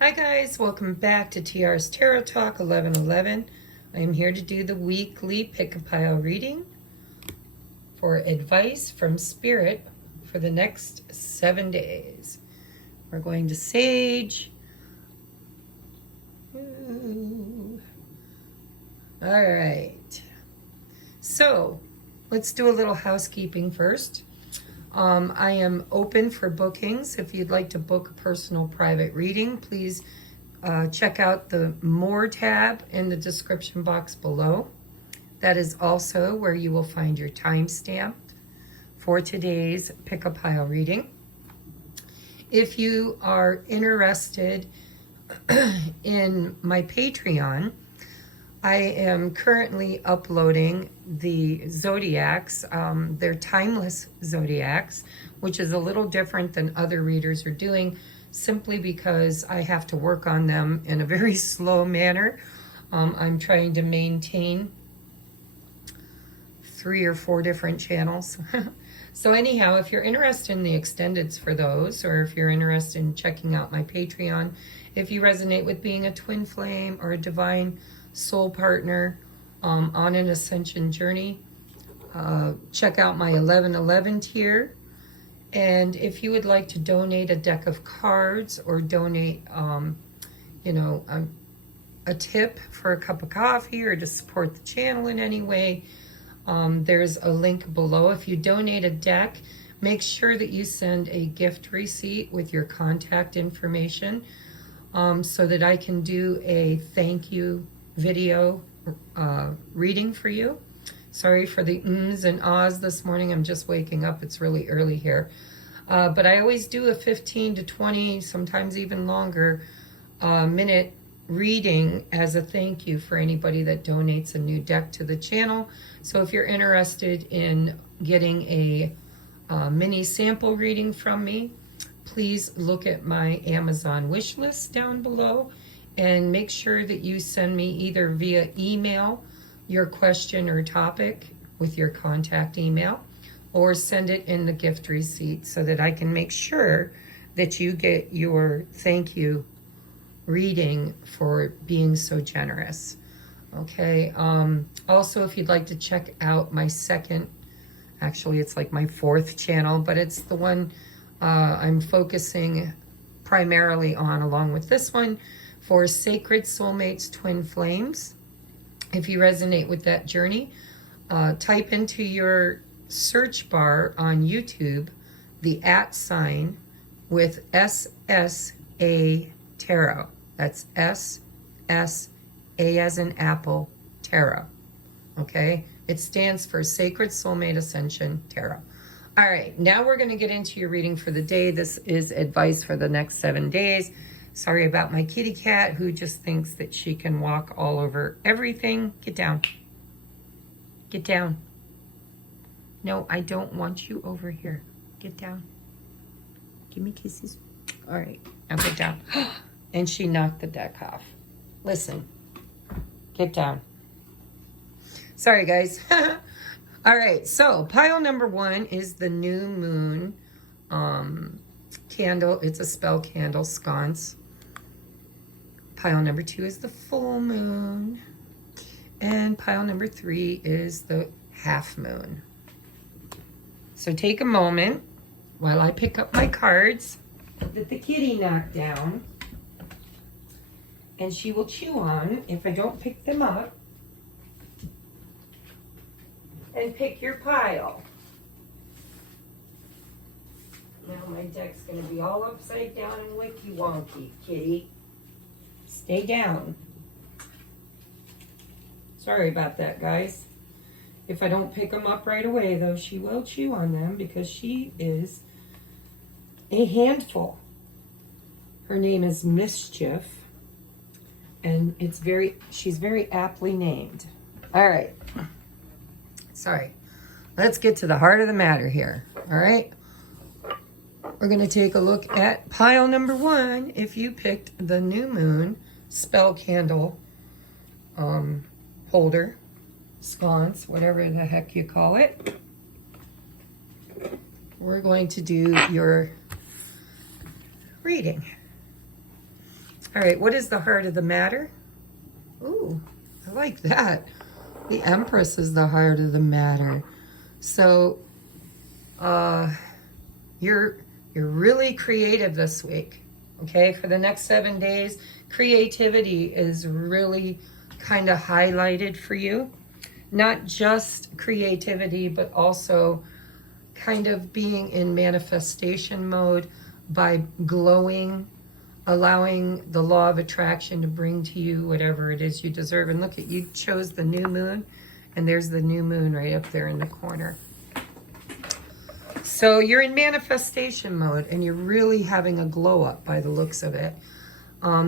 Hi guys, welcome back to TR's Tarot Talk 1111. I am here to do the weekly pick-a-pile reading for advice from Spirit for the next 7 days. We're going to Sage. Ooh. All right. So, let's do a little housekeeping first. I am open for bookings. If you'd like to book a personal private reading, please check out the More tab in the description box below. That is also where you will find your timestamp for today's pick-a-pile reading. If you are interested in my Patreon, I am currently uploading the zodiacs. They're timeless zodiacs, which is a little different than other readers are doing, simply because I have to work on them in a very slow manner. I'm trying to maintain 3 or 4 different channels. So anyhow, if you're interested in the extendeds for those, or if you're interested in checking out my Patreon, if you resonate with being a twin flame or a divine soul partner on an ascension journey, check out my 1111 tier. And if you would like to donate a deck of cards or donate a tip for a cup of coffee or to support the channel in any way, there's a link below. If you donate a deck, make sure that you send a gift receipt with your contact information, so that I can do a thank you video reading for you. Sorry for the ums and ahs this morning. I'm just waking up. It's really early here. But I always do a 15 to 20, sometimes even longer, minute reading as a thank you for anybody that donates a new deck to the channel. So if you're interested in getting a mini sample reading from me, please look at my Amazon wish list down below. And make sure that you send me either via email your question or topic with your contact email, or send it in the gift receipt so that I can make sure that you get your thank you reading for being so generous. Okay. Also, if you'd like to check out my second, actually it's like my 4th channel, but it's the one I'm focusing primarily on along with this one, for Sacred Soulmates Twin Flames. If you resonate with that journey, type into your search bar on YouTube the @ with SSA Tarot. That's SSA as in Apple Tarot. Okay? It stands for Sacred Soulmate Ascension Tarot. All right, now we're going to get into your reading for the day. This is advice for the next 7 days. Sorry about my kitty cat who just thinks that she can walk all over everything. Get down. Get down. No, I don't want you over here. Get down. Give me kisses. All right, now get down. And she knocked the deck off. Listen, get down. Sorry, guys. All right, so pile number 1 is the new moon candle. It's a spell candle sconce. Pile number 2 is the full moon. And pile number 3 is the half moon. So take a moment while I pick up my cards that the kitty knocked down. And she will chew on if I don't pick them up. And pick your pile. Now my deck's going to be all upside down and wicky wonky, kitty. Stay down. Sorry about that, guys. If I don't pick them up right away, though, she will chew on them because she is a handful. Her name is Mischief, and she's very aptly named. All right. Sorry. Let's get to the heart of the matter here. All right. We're going to take a look at pile number 1. If you picked the new moon spell candle holder, sconce, whatever the heck you call it, we're going to do your reading. All right, what is the heart of the matter? Ooh, I like that. The Empress is the heart of the matter. So, you're really creative this week. Okay, for the next 7 days, creativity is really kind of highlighted for you. Not just creativity, but also kind of being in manifestation mode by glowing, allowing the law of attraction to bring to you whatever it is you deserve. And look at, you chose the new moon, and there's the new moon right up there in the corner. So you're in manifestation mode, and you're really having a glow up by the looks of it.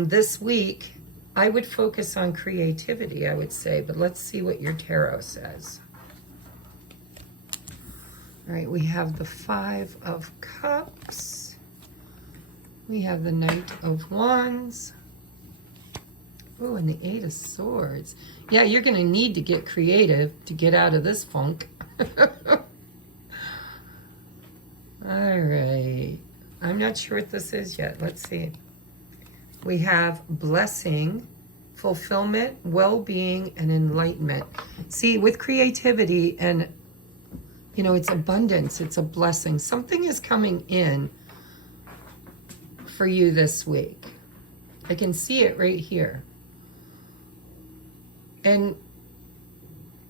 This week, I would focus on creativity, I would say, but let's see what your tarot says. All right, we have the 5 of Cups. We have the Knight of Wands. Oh, and the 8 of Swords. Yeah, you're going to need to get creative to get out of this funk. All right. I'm not sure what this is yet. Let's see. We have blessing, fulfillment, well-being, and enlightenment. See, with creativity and, you know, it's abundance, it's a blessing. Something is coming in for you this week. I can see it right here. And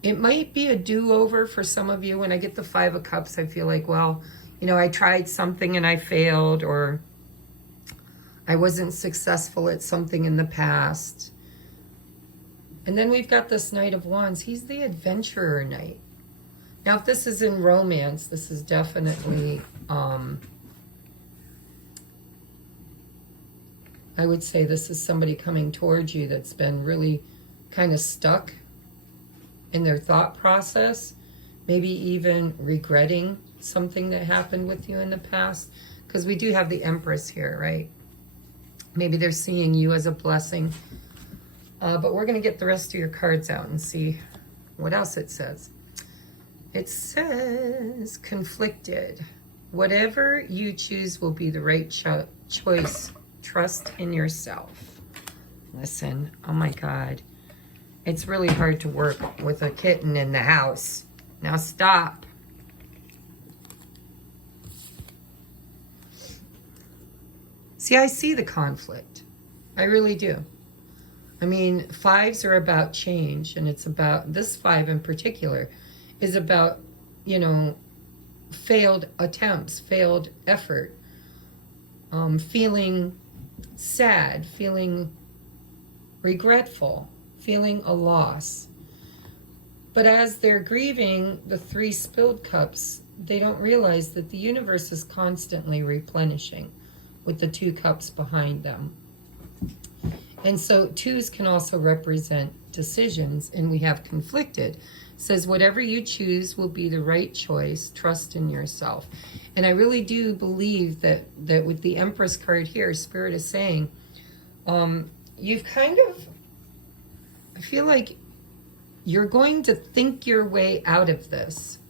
it might be a do-over for some of you. When I get the 5 of Cups, I feel like, well, you know, I tried something and I failed, or I wasn't successful at something in the past. And then we've got this Knight of Wands. He's the adventurer knight. Now, if this is in romance, this is definitely, I would say this is somebody coming towards you that's been really kind of stuck in their thought process, maybe even regretting something that happened with you in the past, because we do have the Empress here, right? Maybe they're seeing you as a blessing. But we're going to get the rest of your cards out and see what else it says. It says conflicted. Whatever you choose will be the right choice. Trust in yourself. Listen, oh my God. It's really hard to work with a kitten in the house. Now stop. See, I see the conflict. I really do. I mean, 5s are about change, and it's about, this 5 in particular, is about, you know, failed attempts, failed effort, feeling sad, feeling regretful, feeling a loss. But as they're grieving the 3 spilled cups, they don't realize that the universe is constantly replenishing with the 2 cups behind them. And so 2s can also represent decisions, and we have conflicted. It says whatever you choose will be the right choice. Trust in yourself. And I really do believe that with the Empress card here, Spirit is saying, you've kind of, I feel like you're going to think your way out of this.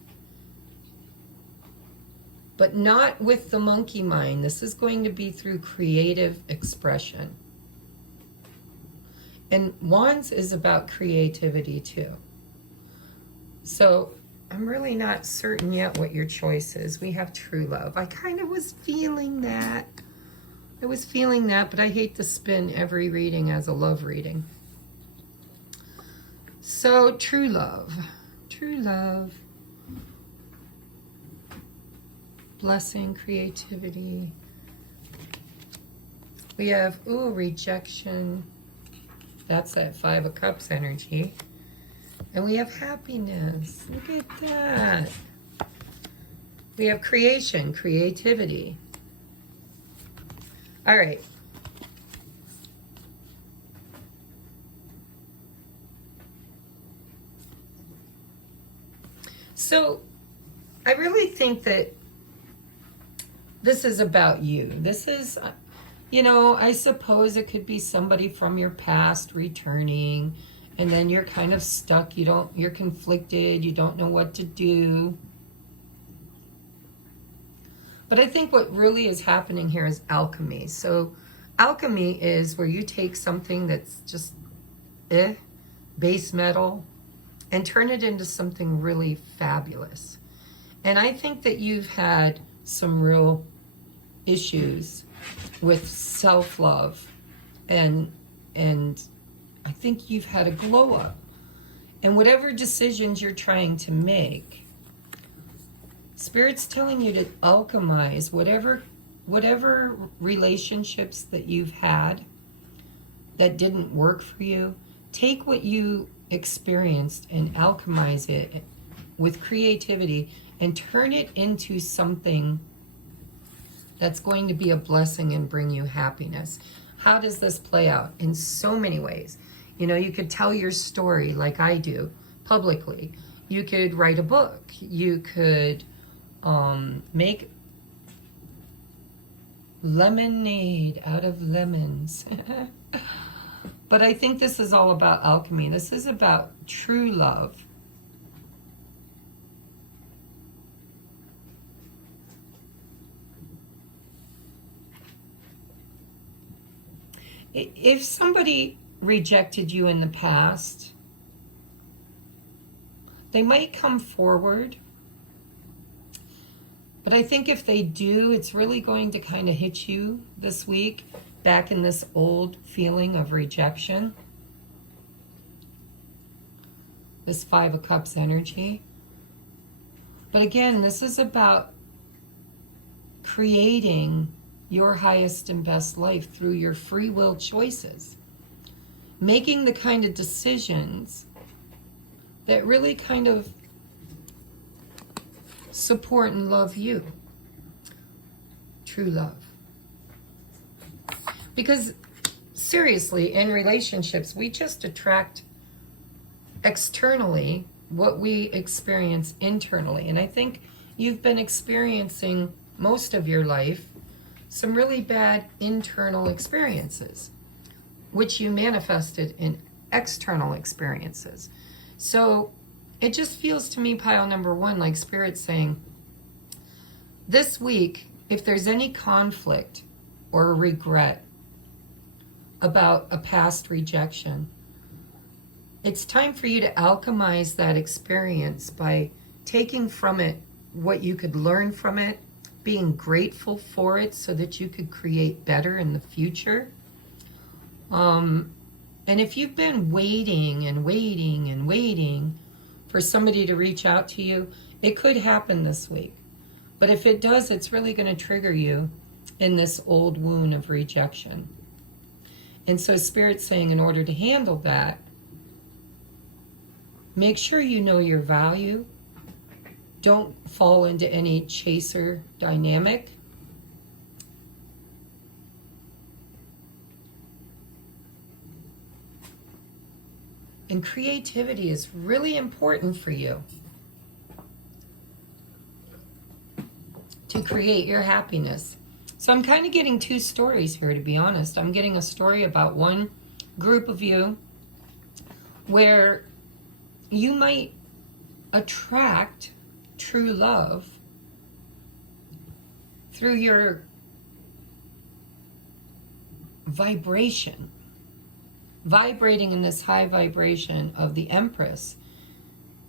But not with the monkey mind. This is going to be through creative expression. And Wands is about creativity too. So I'm really not certain yet what your choice is. We have true love. I kind of was feeling that. I was feeling that, but I hate to spin every reading as a love reading. So true love. True love. Blessing, creativity. We have, ooh, rejection. That's that 5 of Cups energy. And we have happiness. Look at that. We have creation, creativity. All right. So I really think that this is about you. This is, you know, I suppose it could be somebody from your past returning, and then you're kind of stuck. You're conflicted. You don't know what to do. But I think what really is happening here is alchemy. So Alchemy is where you take something that's just base metal, and turn it into something really fabulous. And I think that you've had some real issues with self-love, and I think you've had a glow up. And whatever decisions you're trying to make, Spirit's telling you to alchemize whatever relationships that you've had that didn't work for you. Take what you experienced and alchemize it with creativity and turn it into something that's going to be a blessing and bring you happiness. How does this play out? In so many ways. You know, you could tell your story like I do publicly. You could write a book. You could make lemonade out of lemons. But I think this is all about alchemy. This is about true love. If somebody rejected you in the past, they might come forward. But I think if they do, it's really going to kind of hit you this week, back in this old feeling of rejection. This Five of Cups energy. But again, this is about creating your highest and best life through your free will choices. Making the kind of decisions that really kind of support and love you. True love. Because seriously, in relationships, we just attract externally what we experience internally. And I think you've been experiencing most of your life some really bad internal experiences, which you manifested in external experiences. So it just feels to me, pile number one, like Spirit's saying, this week, if there's any conflict or regret about a past rejection, it's time for you to alchemize that experience by taking from it what you could learn from it, being grateful for it so that you could create better in the future. And if you've been waiting and waiting and waiting for somebody to reach out to you, it could happen this week. But if it does, it's really going to trigger you in this old wound of rejection. And so Spirit's saying, in order to handle that, make sure you know your value. Don't fall into any chaser dynamic. And creativity is really important for you to create your happiness. So I'm kind of getting two stories here, to be honest. I'm getting a story about one group of you where you might attract true love through your vibration. Vibrating in this high vibration of the Empress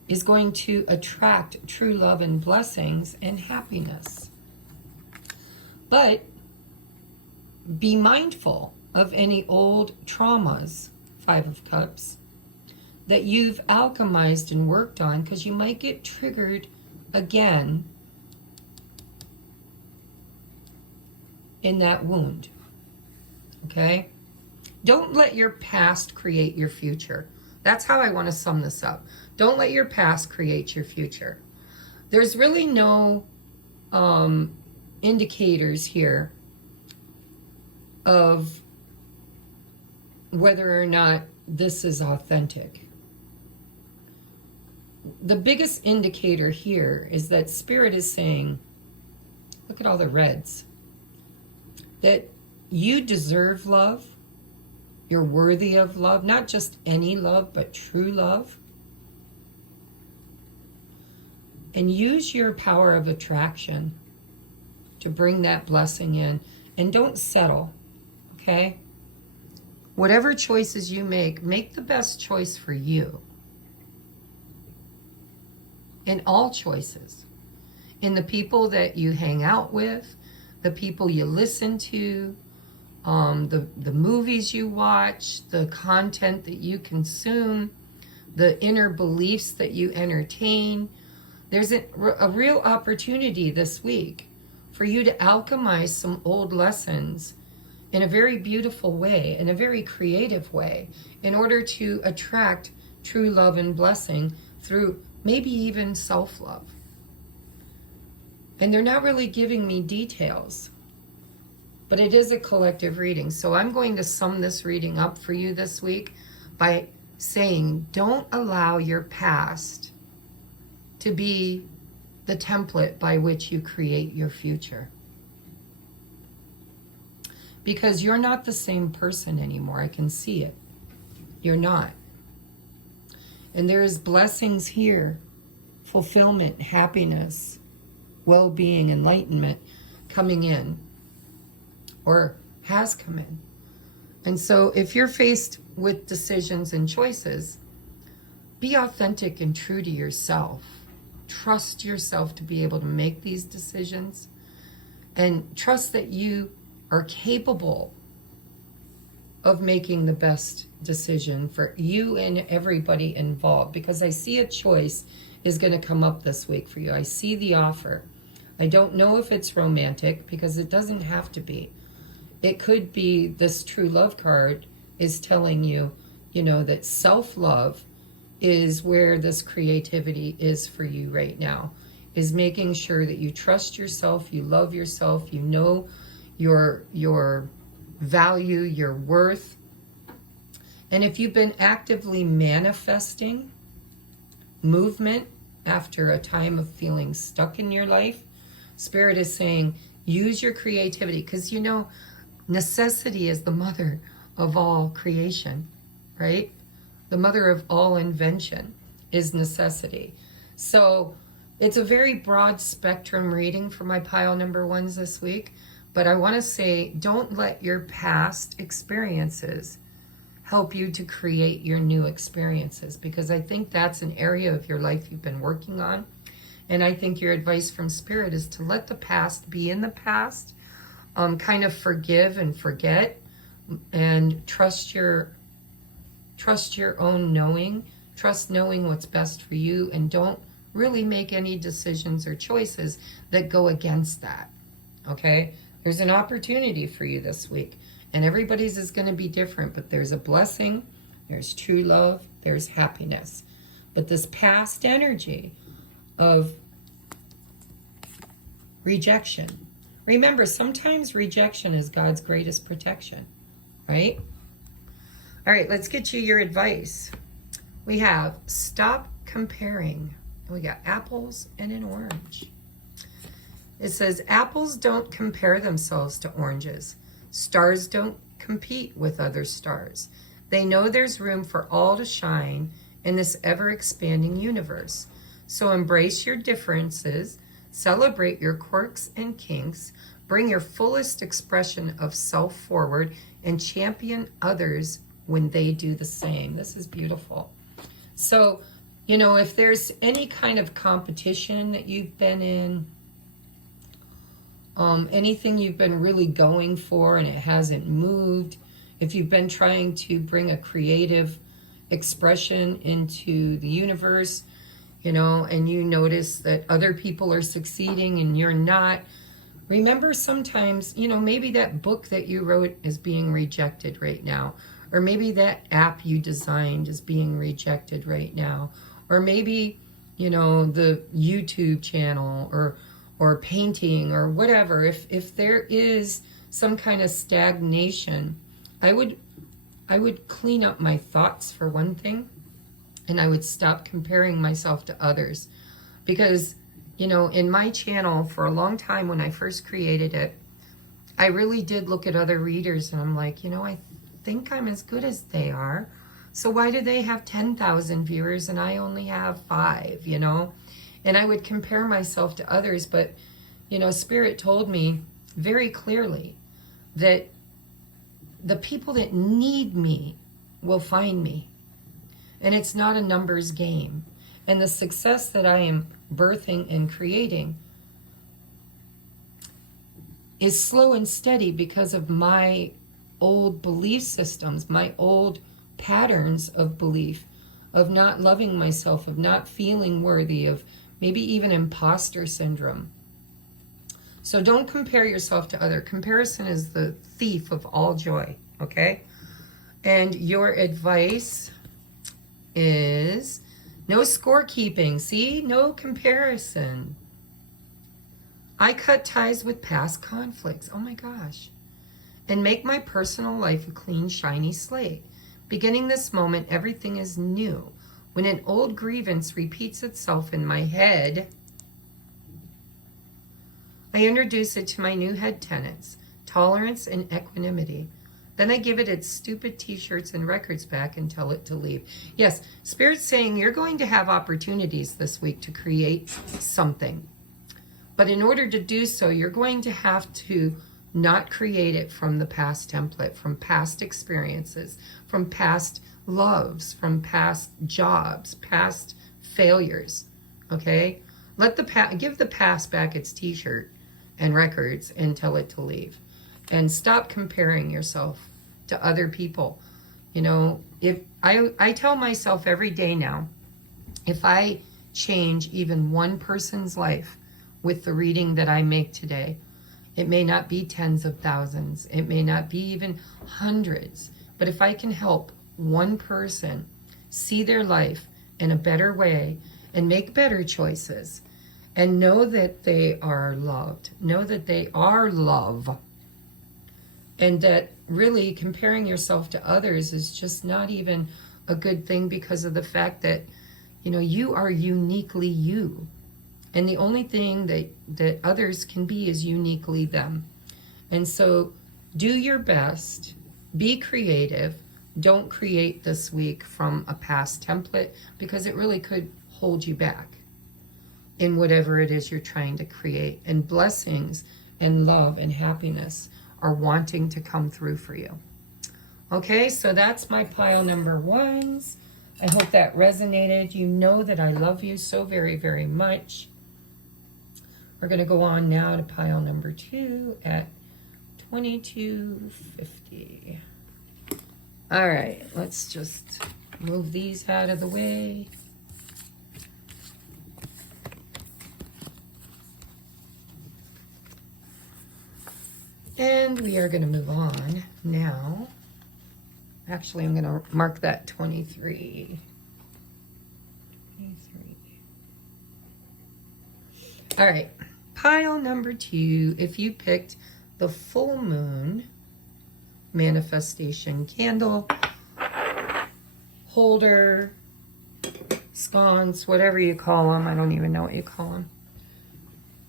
is going to attract true love and blessings and happiness. But be mindful of any old traumas, Five of Cups, that you've alchemized and worked on, because you might get triggered again in that wound. Okay? Don't let your past create your future. That's how I want to sum this up. Don't let your past create your future. There's really no indicators here of whether or not this is authentic. The biggest indicator here is that Spirit is saying, look at all the reds, that you deserve love. You're worthy of love, not just any love, but true love. And use your power of attraction to bring that blessing in. And don't settle, Okay? Whatever choices you make the best choice for you. In all choices. In the people that you hang out with, the people you listen to, the movies you watch, the content that you consume, the inner beliefs that you entertain. There's a real opportunity this week for you to alchemize some old lessons in a very beautiful way, in a very creative way, in order to attract true love and blessing through maybe even self-love. And they're not really giving me details, but it is a collective reading. So I'm going to sum this reading up for you this week by saying, don't allow your past to be the template by which you create your future. Because you're not the same person anymore. I can see it. You're not. And there's blessings here, fulfillment, happiness, well-being, enlightenment coming in, or has come in. And so if you're faced with decisions and choices, be authentic and true to yourself. Trust yourself to be able to make these decisions, and trust that you are capable of making the best decision for you and everybody involved. Because I see a choice is going to come up this week for you. I see the offer. I don't know if it's romantic, because it doesn't have to be. It could be this true love card is telling you, you know, that self-love is where this creativity is for you right now. Is making sure that you trust yourself, you love yourself, you know your value, your worth. And if you've been actively manifesting movement after a time of feeling stuck in your life, Spirit is saying, use your creativity. Because, you know, necessity is the mother of all creation, right? The mother of all invention is necessity. So it's a very broad spectrum reading for my pile number ones this week. But I want to say, don't let your past experiences help you to create your new experiences, because I think that's an area of your life you've been working on. And I think your advice from Spirit is to let the past be in the past, kind of forgive and forget, and trust your own knowing, trust knowing what's best for you, and don't really make any decisions or choices that go against that, okay? There's an opportunity for you this week, and everybody's is going to be different, but there's a blessing, there's true love, there's happiness. But this past energy of rejection, remember, sometimes rejection is God's greatest protection, right? All right, let's get you your advice. We have stop comparing. We got apples and an orange. It says, apples don't compare themselves to oranges. Stars don't compete with other stars. They know there's room for all to shine in this ever-expanding universe. So embrace your differences, celebrate your quirks and kinks, bring your fullest expression of self forward, and champion others when they do the same. This is beautiful. So, you know, if there's any kind of competition that you've been in, anything you've been really going for and it hasn't moved, if you've been trying to bring a creative expression into the universe, you know, and you notice that other people are succeeding and you're not, remember sometimes, you know, maybe that book that you wrote is being rejected right now, or maybe that app you designed is being rejected right now, or maybe, you know, the YouTube channel or painting or whatever. If there is some kind of stagnation, I would clean up my thoughts for one thing, and I would stop comparing myself to others. Because, you know, in my channel for a long time when I first created it, I really did look at other readers and I'm like, you know, I think I'm as good as they are. So why do they have 10,000 viewers and I only have 5, you know? And I would compare myself to others, but, you know, Spirit told me very clearly that the people that need me will find me. And it's not a numbers game. And the success that I am birthing and creating is slow and steady because of my old belief systems, my old patterns of belief, of not loving myself, of not feeling worthy, of maybe even imposter syndrome. So don't compare yourself to other. Comparison is the thief of all joy, okay? And your advice is no scorekeeping. See? No comparison. I cut ties with past conflicts. Oh my gosh. And make my personal life a clean, shiny slate. Beginning this moment, everything is new. When an old grievance repeats itself in my head, I introduce it to my new head tenets, tolerance and equanimity. Then I give it its stupid t-shirts and records back and tell it to leave. Yes, Spirit's saying you're going to have opportunities this week to create something. But in order to do so, you're going to have to not create it from the past template, from past experiences, from past loves, from past jobs, past failures, okay? Give the past back its t-shirt and records and tell it to leave. And stop comparing yourself to other people. You know, if I tell myself every day now, if I change even one person's life with the reading that I make today, it may not be tens of thousands, it may not be even hundreds, but if I can help one person see their life in a better way and make better choices and know that they are loved, know that they are love, and that really comparing yourself to others is just not even a good thing because of the fact that, you know, you are uniquely you. And the only thing that others can be is uniquely them. And so do your best, be creative. Don't create this week from a past template because it really could hold you back in whatever it is you're trying to create. And blessings and love and happiness are wanting to come through for you. Okay, so that's my pile number ones. I hope that resonated. You know that I love you so very, very much. We're going to go on now to pile number 2 at 2250. All right, let's just move these out of the way. And we are going to move on now. Actually, I'm going to mark that 23. 23. All right. Pile number 2, if you picked the full moon manifestation candle, holder, sconce, whatever you call them. I don't even know what you call them.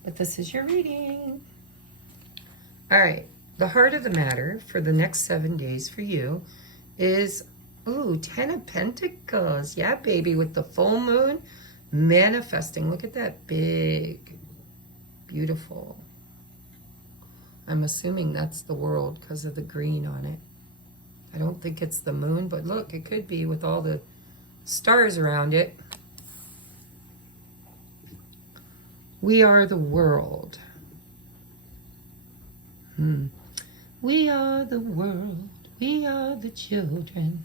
But this is your reading. All right. The heart of the matter for the next 7 days for you is, ooh, 10 of Pentacles. Yeah, baby, with the full moon manifesting. Look at that big, beautiful. I'm assuming that's the world because of the green on it. I don't think it's the moon, but look, it could be with all the stars around it. We are the world. We are the world. We are the children.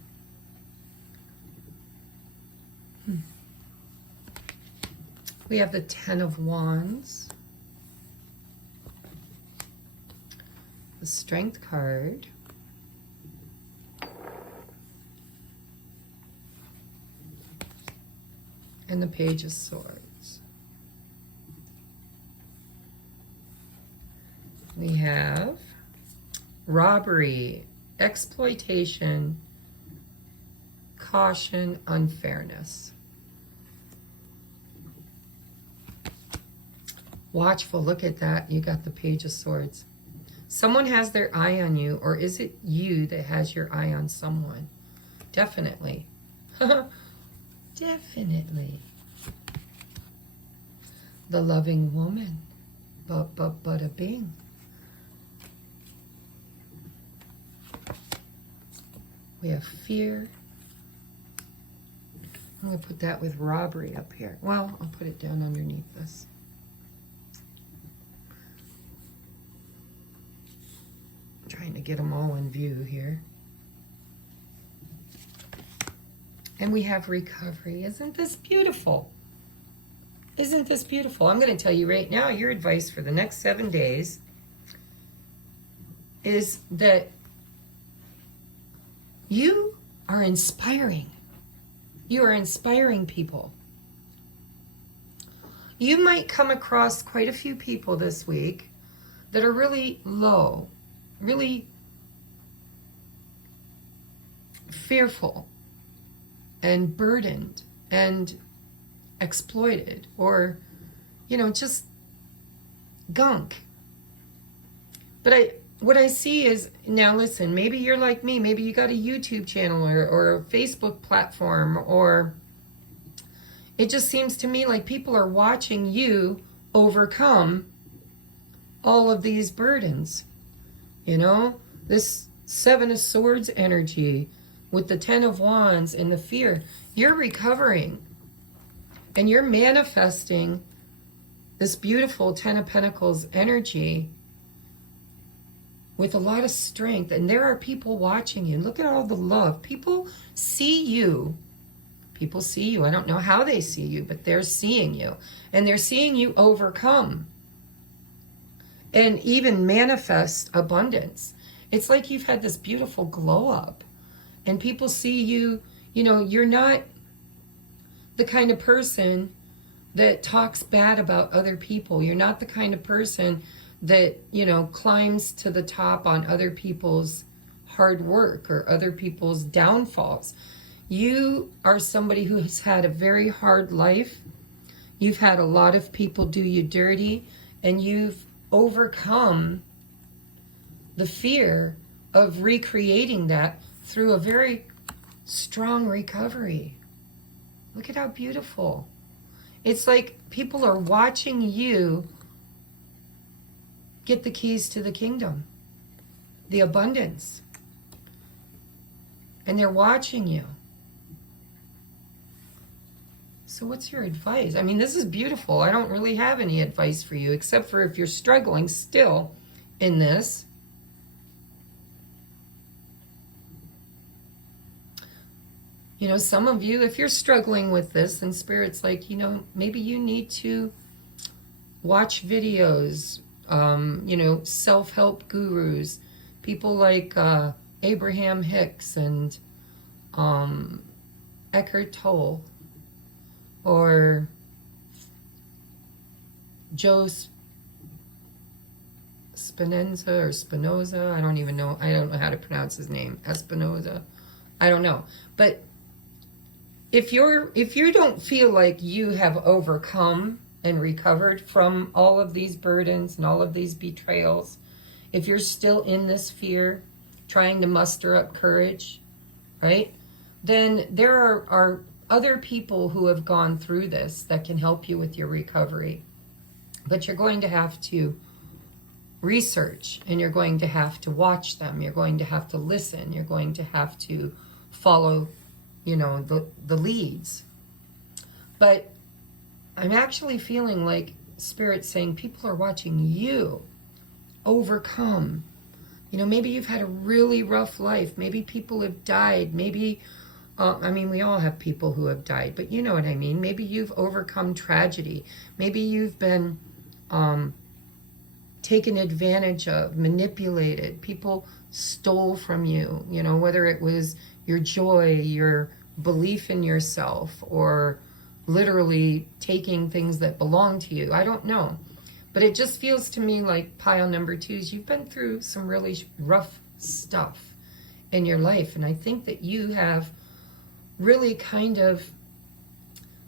We have the 10 of Wands. The Strength card. And the Page of Swords. We have robbery, exploitation, caution, unfairness. Watchful, look at that. You got the Page of Swords. Someone has their eye on you, or is it you that has your eye on someone? Definitely. Definitely. The loving woman. Bada bing. We have fear. I'm going to put that with robbery up here. Well, I'll put it down underneath this. I'm trying to get them all in view here. And we have recovery. Isn't this beautiful? Isn't this beautiful? I'm going to tell you right now, your advice for the next 7 days is that you are inspiring. You are inspiring people. You might come across quite a few people this week that are really low, really fearful and burdened and exploited, or, you know, just gunk. But what I see is, now listen, maybe you're like me, maybe you got a YouTube channel or a Facebook platform, or it just seems to me like people are watching you overcome all of these burdens. You know, this 7 of Swords energy with the 10 of Wands and the fear, you're recovering and you're manifesting this beautiful 10 of Pentacles energy with a lot of strength. And there are people watching you. Look at all the love. People see you. People see you. I don't know how they see you, but they're seeing you. And they're seeing you overcome and even manifest abundance. It's like you've had this beautiful glow up. And people see you, you know, you're not the kind of person that talks bad about other people. You're not the kind of person that, you know, climbs to the top on other people's hard work or other people's downfalls. You are somebody who has had a very hard life. You've had a lot of people do you dirty, and you've overcome the fear of recreating that through a very strong recovery. Look at how beautiful. It's like people are watching you get the keys to the kingdom, the abundance. And they're watching you. So what's your advice? I mean, this is beautiful. I don't really have any advice for you, except for if you're struggling still in this. You know, some of you, if you're struggling with this, then Spirit's like, you know, maybe you need to watch videos, you know, self-help gurus, people like Abraham Hicks and Eckhart Tolle, or Joe Spinoza, I don't even know, I don't know how to pronounce his name, Espinoza, I don't know. But if you don't feel like you have overcome and recovered from all of these burdens and all of these betrayals, if you're still in this fear, trying to muster up courage, right, then there are other people who have gone through this that can help you with your recovery. But you're going to have to research, and you're going to have to watch them. You're going to have to listen. You're going to have to follow, you know, the leads. But I'm actually feeling like Spirit's saying people are watching you overcome. You know, maybe you've had a really rough life. Maybe people have died. Maybe, I mean, we all have people who have died, but you know what I mean. Maybe you've overcome tragedy. Maybe you've been taken advantage of, manipulated. People stole from you, you know, whether it was your joy, your belief in yourself, or literally taking things that belong to you. I don't know. But it just feels to me like pile number 2 is you've been through some really rough stuff in your life. And I think that you have really kind of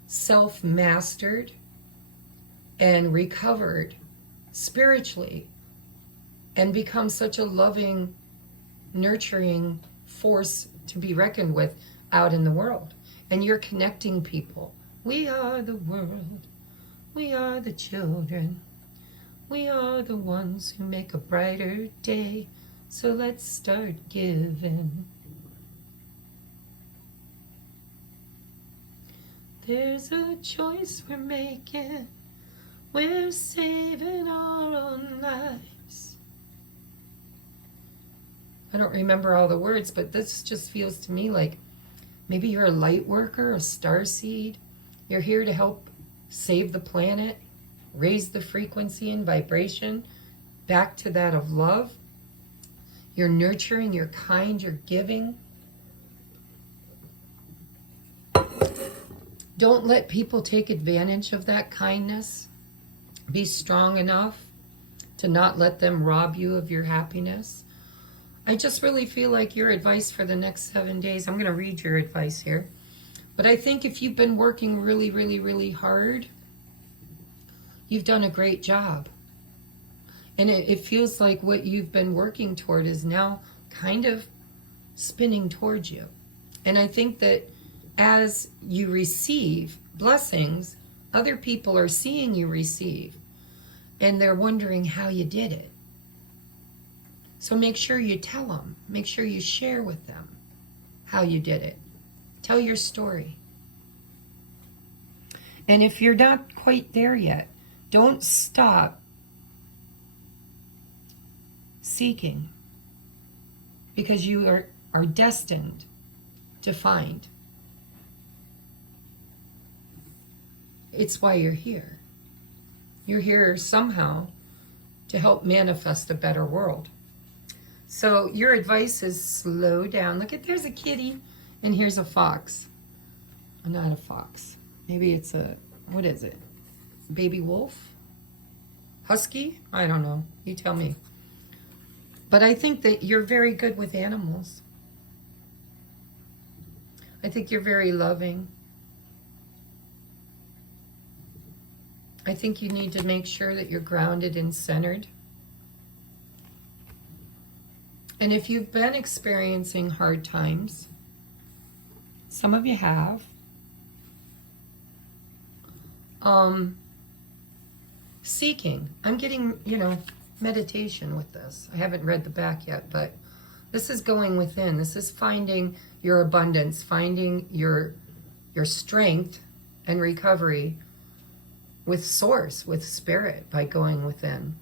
self-mastered and recovered spiritually and become such a loving, nurturing force to be reckoned with out in the world. And you're connecting people. We are the world. We are the children. We are the ones who make a brighter day. So let's start giving. There's a choice we're making. We're saving our own lives. I don't remember all the words, but this just feels to me like maybe you're a light worker, a starseed. You're here to help save the planet, raise the frequency and vibration back to that of love. You're nurturing, you're kind, you're giving. Don't let people take advantage of that kindness. Be strong enough to not let them rob you of your happiness. I just really feel like your advice for the next 7 days, I'm going to read your advice here. But I think if you've been working really, really, really hard, you've done a great job. And it feels like what you've been working toward is now kind of spinning towards you. And I think that as you receive blessings, other people are seeing you receive. And they're wondering how you did it. So make sure you tell them. Make sure you share with them how you did it. Tell your story. And if you're not quite there yet, don't stop seeking, because you are destined to find. It's why you're here. You're here somehow to help manifest a better world. So your advice is slow down. Look at, there's a kitty and here's a fox. Not a fox. Maybe it's a, what is it? Baby wolf? Husky? I don't know. You tell me. But I think that you're very good with animals. I think you're very loving. I think you need to make sure that you're grounded and centered. And if you've been experiencing hard times, some of you have, seeking. I'm getting, meditation with this. I haven't read the back yet, but this is going within. This is finding your abundance, finding your strength and recovery with source, with spirit, by going within.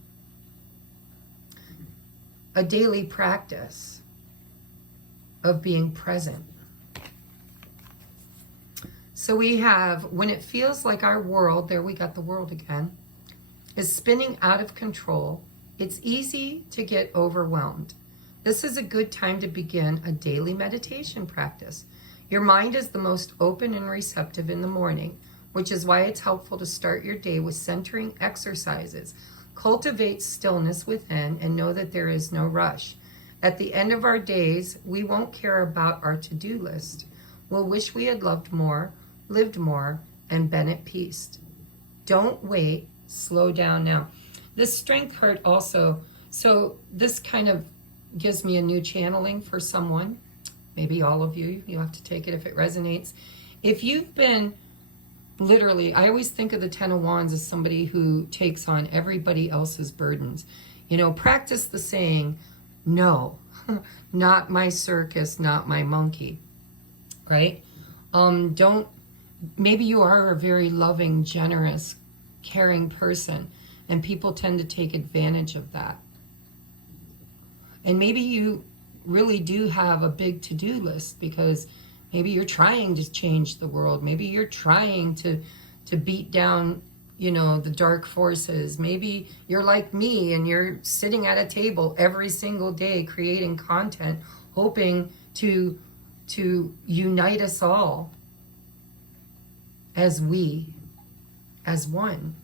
A daily practice of being present. So we have, when it feels like our world, there we got the world again, is spinning out of control, it's easy to get overwhelmed. This is a good time to begin a daily meditation practice. Your mind is the most open and receptive in the morning, which is why it's helpful to start your day with centering exercises. Cultivate stillness within and know that there is no rush. At the end of our days, we won't care about our to-do list. We'll wish we had loved more, lived more, and been at peace. Don't wait, slow down now. This strength card also, so this kind of gives me a new channeling for someone. Maybe all of you have to take it if it resonates. If you've been literally, I always think of the Ten of Wands as somebody who takes on everybody else's burdens. Practice the saying, no, not my circus, not my monkey, right? Maybe you are a very loving, generous, caring person, and people tend to take advantage of that. And maybe you really do have a big to-do list because maybe you're trying to change the world. Maybe you're trying to beat down, the dark forces. Maybe you're like me and you're sitting at a table every single day creating content, hoping to unite us all as one.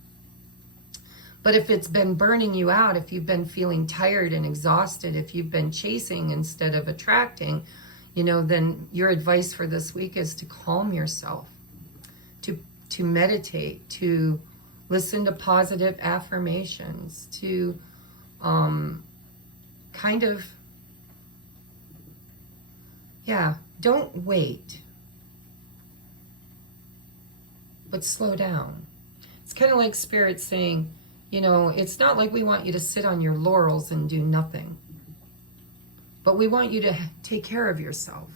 But if it's been burning you out, if you've been feeling tired and exhausted, if you've been chasing instead of attracting, then your advice for this week is to calm yourself, to meditate, to listen to positive affirmations, to don't wait, but slow down. It's kind of like Spirit saying, it's not like we want you to sit on your laurels and do nothing. But we want you to take care of yourself.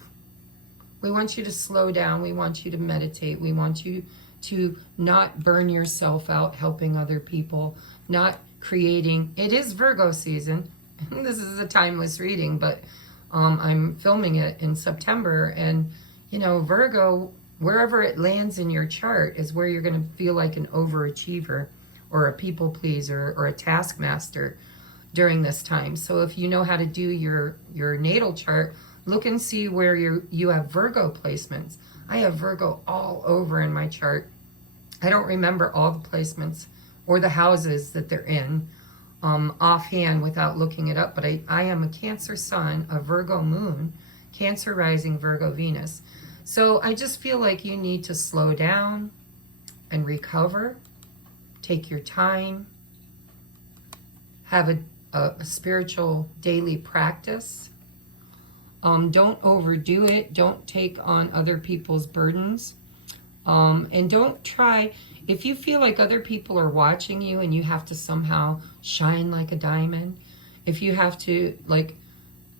We want you to slow down. We want you to meditate. We want you to not burn yourself out helping other people, not creating. It is Virgo season. This is a timeless reading, but I'm filming it in September. And, you know, Virgo, wherever it lands in your chart is where you're going to feel like an overachiever or a people pleaser or a taskmaster during this time. So if you know how to do your natal chart, look and see where you have Virgo placements. I have Virgo all over in my chart. I don't remember all the placements or the houses that they're in offhand without looking it up, but I am a Cancer Sun, a Virgo Moon, Cancer Rising, Virgo Venus. So I just feel like you need to slow down and recover. Take your time. Have a spiritual daily practice. Don't overdo it. Don't take on other people's burdens. And don't try, if you feel like other people are watching you and you have to somehow shine like a diamond, if you have to like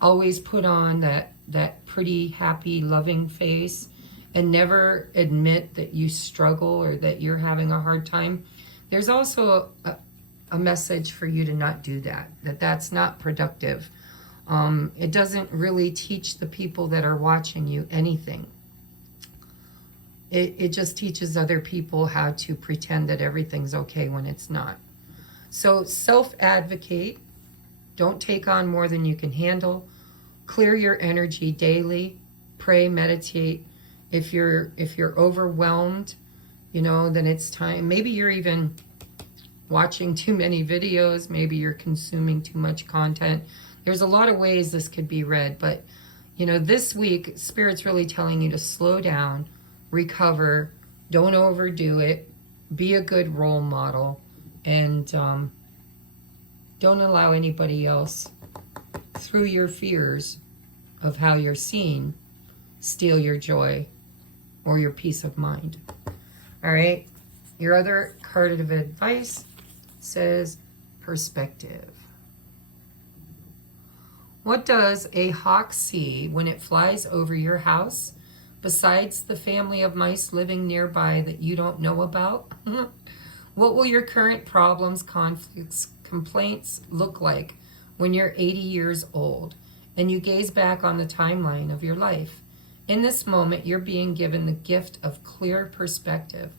always put on that pretty, happy, loving face and never admit that you struggle or that you're having a hard time, there's also a message for you to not do that, that's not productive. It doesn't really teach the people that are watching you anything. It just teaches other people how to pretend that everything's okay when it's not. So self-advocate. Don't take on more than you can handle. Clear your energy daily. Pray, meditate. If you're overwhelmed, you know, then it's time. Maybe you're even watching too many videos. Maybe you're consuming too much content. There's a lot of ways this could be read, but, you know, this week, Spirit's really telling you to slow down, recover, don't overdo it, be a good role model, and don't allow anybody else, through your fears of how you're seen, steal your joy or your peace of mind. All right? Your other card of advice says perspective. What does a hawk see when it flies over your house, besides the family of mice living nearby that you don't know about? What will your current problems, conflicts, complaints look like when you're 80 years old and you gaze back on the timeline of your life? In this moment, you're being given the gift of clear perspective,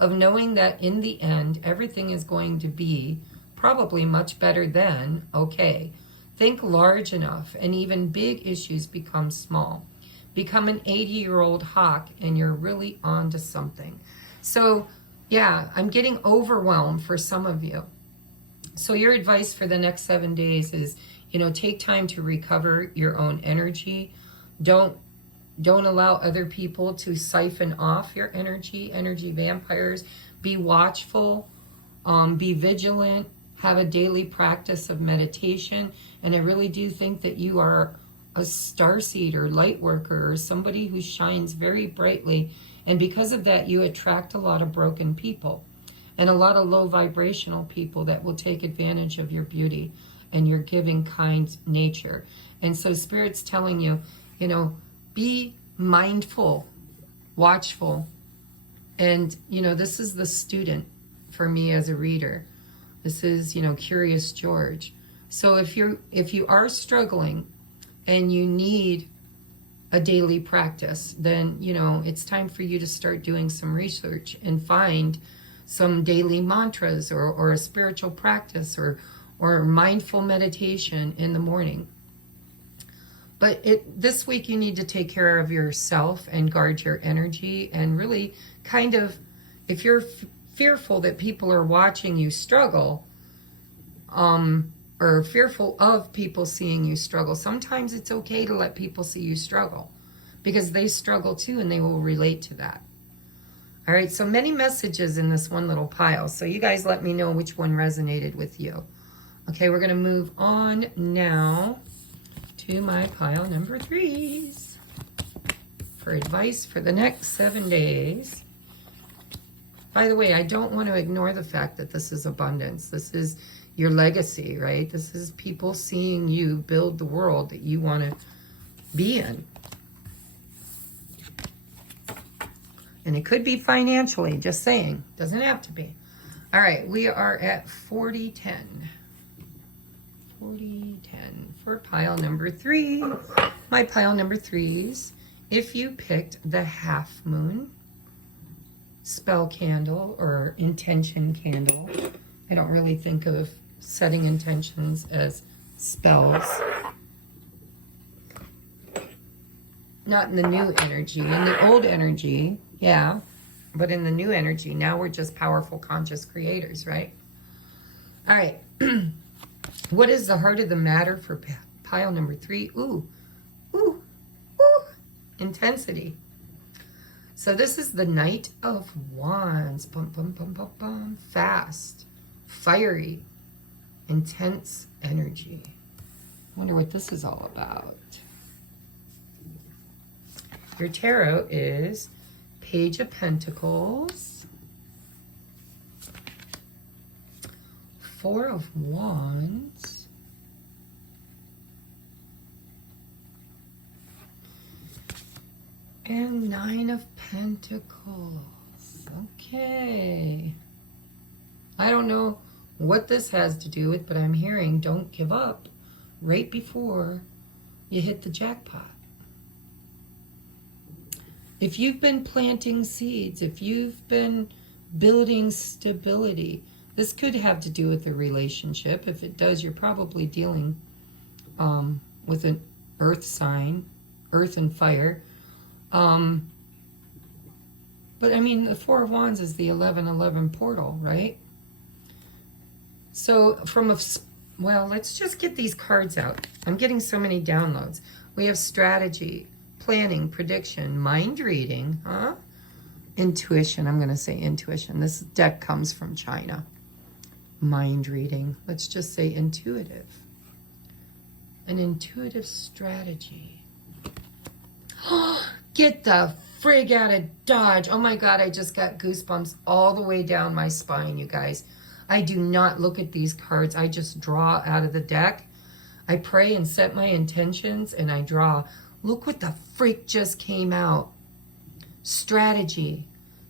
of knowing that in the end, everything is going to be probably much better than okay. Think large enough and even big issues become small. Become an 80-year-old hawk and you're really on to something. So yeah, I'm getting overwhelmed for some of you. So your advice for the next 7 days is, you know, take time to recover your own energy. Don't allow other people to siphon off your energy vampires. Be watchful, be vigilant, have a daily practice of meditation. And I really do think that you are a starseed or light worker or somebody who shines very brightly. And because of that, you attract a lot of broken people and a lot of low vibrational people that will take advantage of your beauty and your giving, kind nature. And so Spirit's telling you, you know, be mindful, watchful. And, you know, this is the student for me as a reader. This is, you know, Curious George. So if you are struggling and you need a daily practice, then, you know, it's time for you to start doing some research and find some daily mantras or a spiritual practice or mindful meditation in the morning. But this week you need to take care of yourself and guard your energy and really kind of, if you're fearful that people are watching you struggle, or fearful of people seeing you struggle, sometimes it's okay to let people see you struggle because they struggle too and they will relate to that. All right, so many messages in this one little pile. So you guys let me know which one resonated with you. Okay, we're going to move on now to my pile number 3s for advice for the next 7 days. By the way, I don't want to ignore the fact that this is abundance. This is your legacy, right? This is people seeing you build the world that you want to be in. And it could be financially, just saying. Doesn't have to be. All right, we are at 4010. 4010 for pile number 3. My pile number 3s. If you picked the half moon spell candle or intention candle, I don't really think of setting intentions as spells. Not in the new energy. In the old energy, yeah. But in the new energy, now we're just powerful, conscious creators, right? All right. What is the heart of the matter for pile number 3? Ooh, ooh, ooh. Intensity. So this is the Knight of Wands. Bum, bum, bum, bum, bum. Fast, fiery, intense energy. Wonder what this is all about. Your tarot is Page of Pentacles, 4 of Wands, and 9 of Pentacles. Okay. I don't know what this has to do with, but I'm hearing don't give up right before you hit the jackpot. If you've been planting seeds, if you've been building stability, this could have to do with a relationship. If it does, you're probably dealing with an earth sign, earth and fire. But I mean, the 4 of Wands is the 1111 portal, right? So well, let's just get these cards out. I'm getting so many downloads. We have strategy, planning, prediction, mind reading, intuition. I'm going to say intuition. This deck comes from China. Mind reading. Let's just say intuitive. An intuitive strategy. Get the frig out of Dodge. Oh my God, I just got goosebumps all the way down my spine, you guys. I do not look at these cards. I just draw out of the deck. I pray and set my intentions and I draw. Look what the freak just came out. Strategy.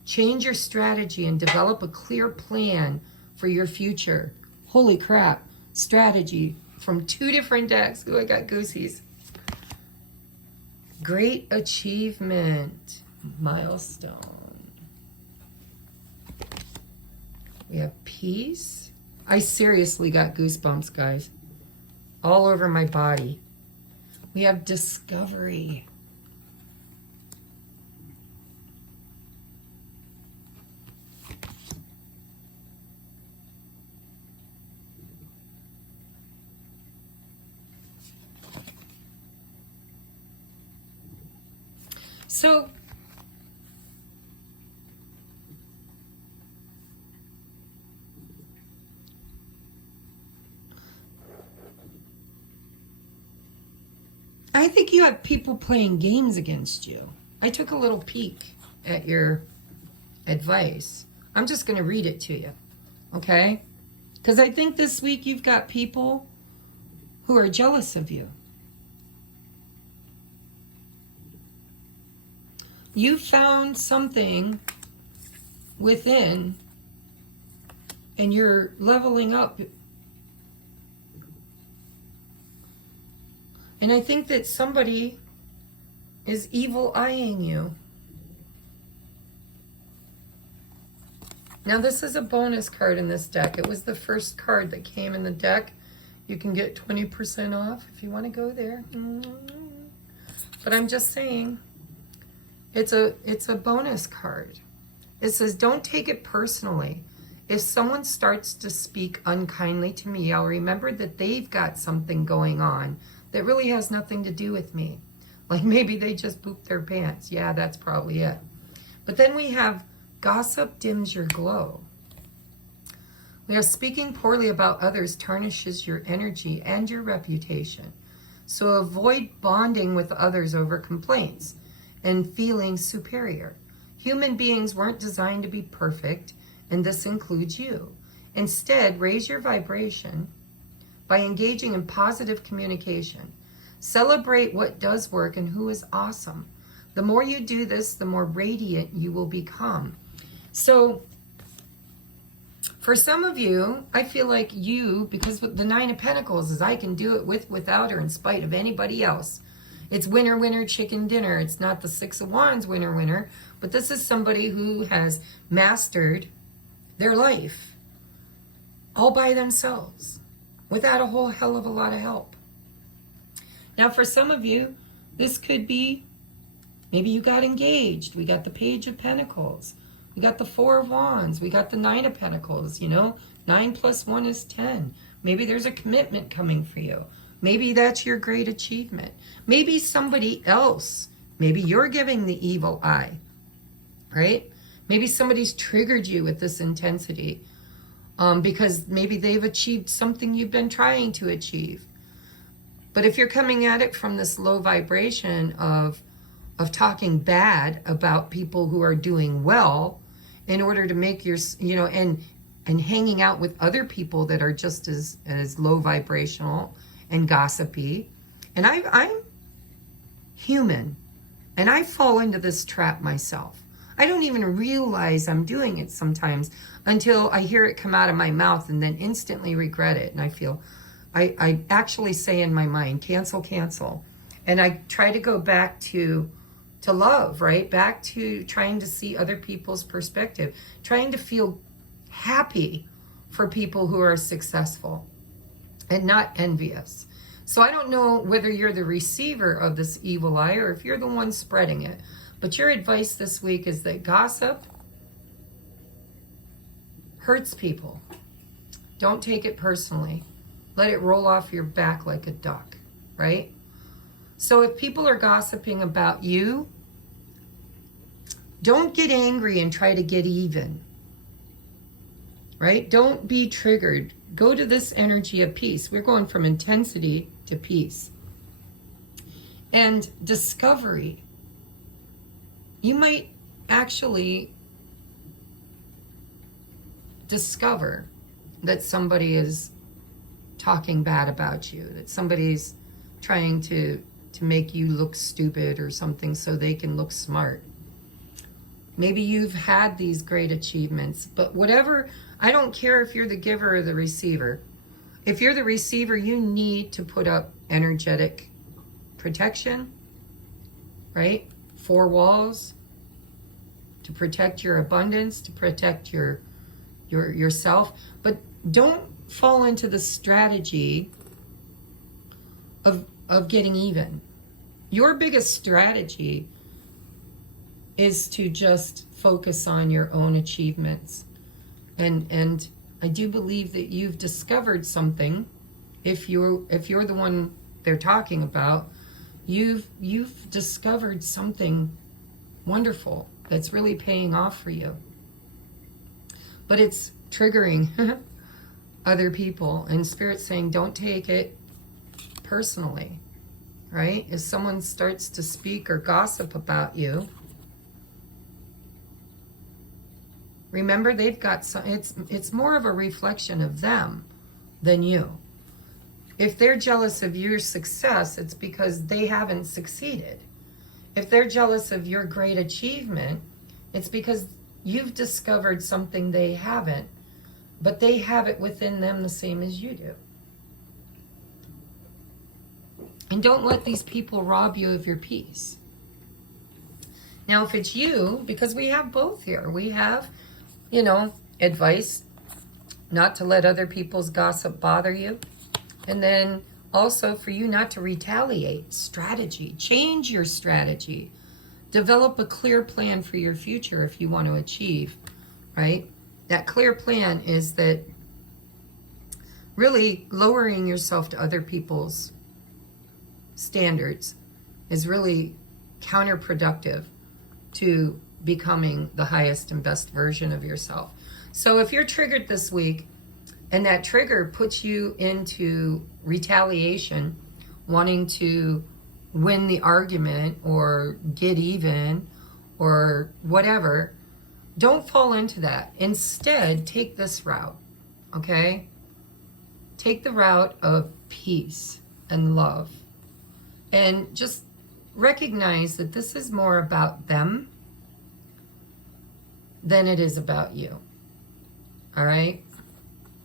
Change your strategy and develop a clear plan for your future. Holy crap. Strategy from 2 different decks. Ooh, I got goosies. Great achievement. Milestone. We have peace. I seriously got goosebumps, guys. All over my body. We have discovery. So, I think you have people playing games against you. I took a little peek at your advice. I'm just going to read it to you, okay? Because I think this week you've got people who are jealous of you. You found something within and you're leveling up. And I think that somebody is evil eyeing you. Now this is a bonus card in this deck. It was the first card that came in the deck. You can get 20% off if you want to go there. But I'm just saying, it's a bonus card. It says, don't take it personally. If someone starts to speak unkindly to me, I'll remember that they've got something going on that really has nothing to do with me. Like maybe they just pooped their pants. Yeah, that's probably it. But then we have gossip dims your glow. We have speaking poorly about others tarnishes your energy and your reputation. So avoid bonding with others over complaints and feeling superior. Human beings weren't designed to be perfect, and this includes you. Instead, raise your vibration by engaging in positive communication. Celebrate what does work and who is awesome. The more you do this, the more radiant you will become. So for some of you, I feel like you, because with the Nine of Pentacles is I can do it with, without, or in spite of anybody else. It's winner, winner, chicken dinner. It's not the Six of Wands, winner, winner. But this is somebody who has mastered their life all by themselves without a whole hell of a lot of help. Now, for some of you, this could be, maybe you got engaged. We got the Page of Pentacles. We got the Four of Wands. We got the Nine of Pentacles, you know. 9 plus 1 is 10. Maybe there's a commitment coming for you. Maybe that's your great achievement. Maybe somebody else, maybe you're giving the evil eye, right? Maybe somebody's triggered you with this intensity because maybe they've achieved something you've been trying to achieve. But if you're coming at it from this low vibration of talking bad about people who are doing well in order to make your, you know, and hanging out with other people that are just as low vibrational and gossipy. And I'm human, and I fall into this trap myself. I don't even realize I'm doing it sometimes until I hear it come out of my mouth and then instantly regret it. And I feel, I actually say in my mind, cancel, cancel. And I try to go back to love, right? Back to trying to see other people's perspective, trying to feel happy for people who are successful and not envious. So I don't know whether you're the receiver of this evil eye or if you're the one spreading it. But your advice this week is that gossip hurts people. Don't take it personally. Let it roll off your back like a duck, right? So if people are gossiping about you, don't get angry and try to get even, right? Don't be triggered. Go to this energy of peace. We're going from intensity to peace. And discovery. You might actually discover that somebody is talking bad about you, that somebody's trying to make you look stupid or something so they can look smart. Maybe you've had these great achievements, but whatever, I don't care if you're the giver or the receiver. If you're the receiver, you need to put up energetic protection, right? 4 walls to protect your abundance, to protect yourself. But don't fall into the strategy of getting even. Your biggest strategy is to just focus on your own achievements. And I do believe that you've discovered something. If you're the one they're talking about, you've discovered something wonderful that's really paying off for you. But it's triggering other people, and Spirit's saying don't take it personally, right? If someone starts to speak or gossip about you, remember they've got some, it's more of a reflection of them than you. If they're jealous of your success, it's because they haven't succeeded. If they're jealous of your great achievement, it's because you've discovered something they haven't, but they have it within them the same as you do. And don't let these people rob you of your peace. Now, if it's you, because we have both here, we have, you know, advice not to let other people's gossip bother you. And then also for you not to retaliate. Strategy. Change your strategy. Develop a clear plan for your future if you want to achieve, right? That clear plan is that really lowering yourself to other people's standards is really counterproductive to becoming the highest and best version of yourself. So if you're triggered this week and that trigger puts you into retaliation, wanting to win the argument or get even or whatever, don't fall into that. Instead, take this route, okay? Take the route of peace and love. And just recognize that this is more about them than it is about you. All right?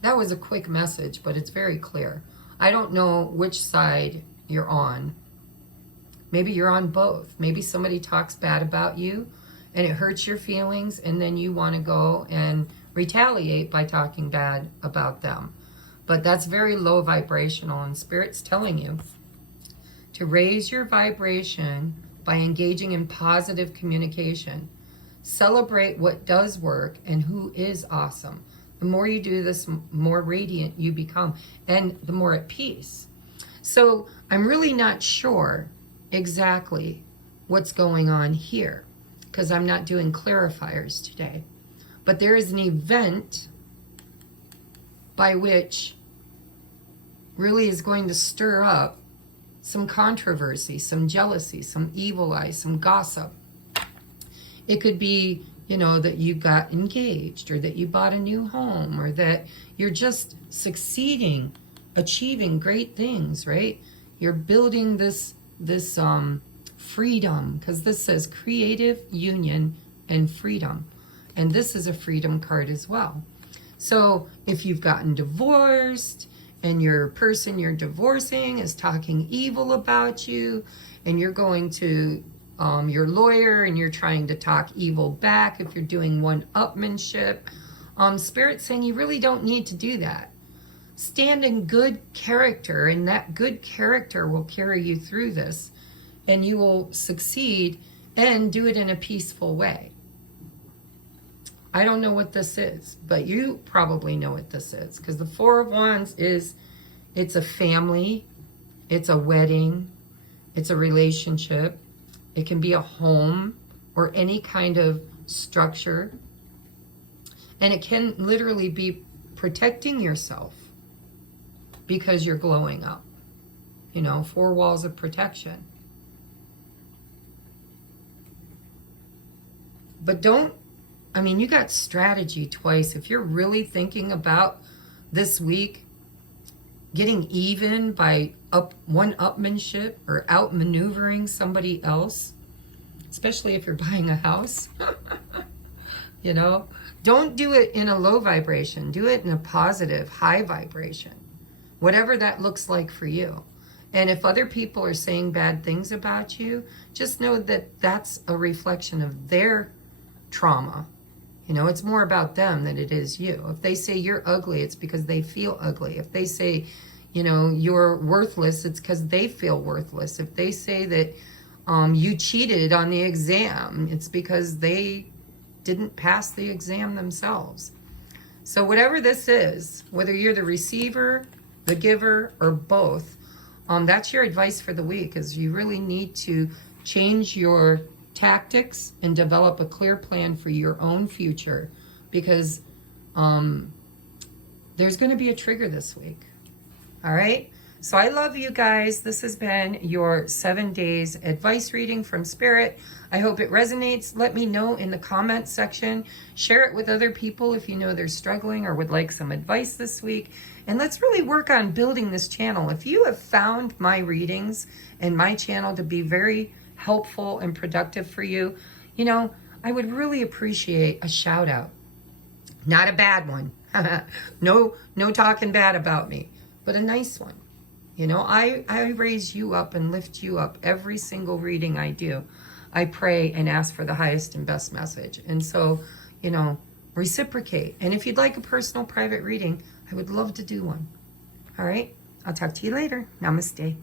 That was a quick message, but it's very clear. I don't know which side you're on. Maybe you're on both. Maybe somebody talks bad about you and it hurts your feelings, and then you want to go and retaliate by talking bad about them. But that's very low vibrational, and Spirit's telling you to raise your vibration by engaging in positive communication. Celebrate what does work and who is awesome. The more you do this, more radiant you become, and the more at peace. So I'm really not sure exactly what's going on here, because I'm not doing clarifiers today. But there is an event by which really is going to stir up some controversy, some jealousy, some evil eye, some gossip. It could be, you know, that you got engaged, or that you bought a new home, or that you're just succeeding, achieving great things, right? You're building this freedom, because this says creative union and freedom. And this is a freedom card as well. So if you've gotten divorced and your person you're divorcing is talking evil about you, and you're going to your lawyer and you're trying to talk evil back, if you're doing one-upmanship, Spirit's saying you really don't need to do that. Stand in good character, and that good character will carry you through this, and you will succeed and do it in a peaceful way. I don't know what this is, but you probably know what this is, because the Four of Wands is, it's a family, it's a wedding, it's a relationship, it can be a home or any kind of structure, and it can literally be protecting yourself because you're glowing up. You know, 4 walls of protection. But don't, I mean, you got strategy twice. If you're really thinking about this week getting even by one-upmanship or outmaneuvering somebody else, especially if you're buying a house, you know, don't do it in a low vibration. Do it in a positive, high vibration, whatever that looks like for you. And if other people are saying bad things about you, just know that that's a reflection of their trauma. You know, it's more about them than it is you. If they say you're ugly, it's because they feel ugly. If they say, you know, you're worthless, it's because they feel worthless. If they say that you cheated on the exam, it's because they didn't pass the exam themselves. So whatever this is, whether you're the receiver, the giver, or both, that's your advice for the week, is you really need to change your tactics and develop a clear plan for your own future, because there's going to be a trigger this week. All right? So I love you guys. This has been your 7 days advice reading from Spirit. I hope it resonates. Let me know in the comments section. Share it with other people if you know they're struggling or would like some advice this week. And let's really work on building this channel. If you have found my readings and my channel to be very helpful and productive for you, you know, I would really appreciate a shout out. Not a bad one. No talking bad about me, but a nice one. You know, I raise you up and lift you up every single reading I do. I pray and ask for the highest and best message. And so, you know, reciprocate. And if you'd like a personal private reading, I would love to do one. All right? I'll talk to you later. Namaste.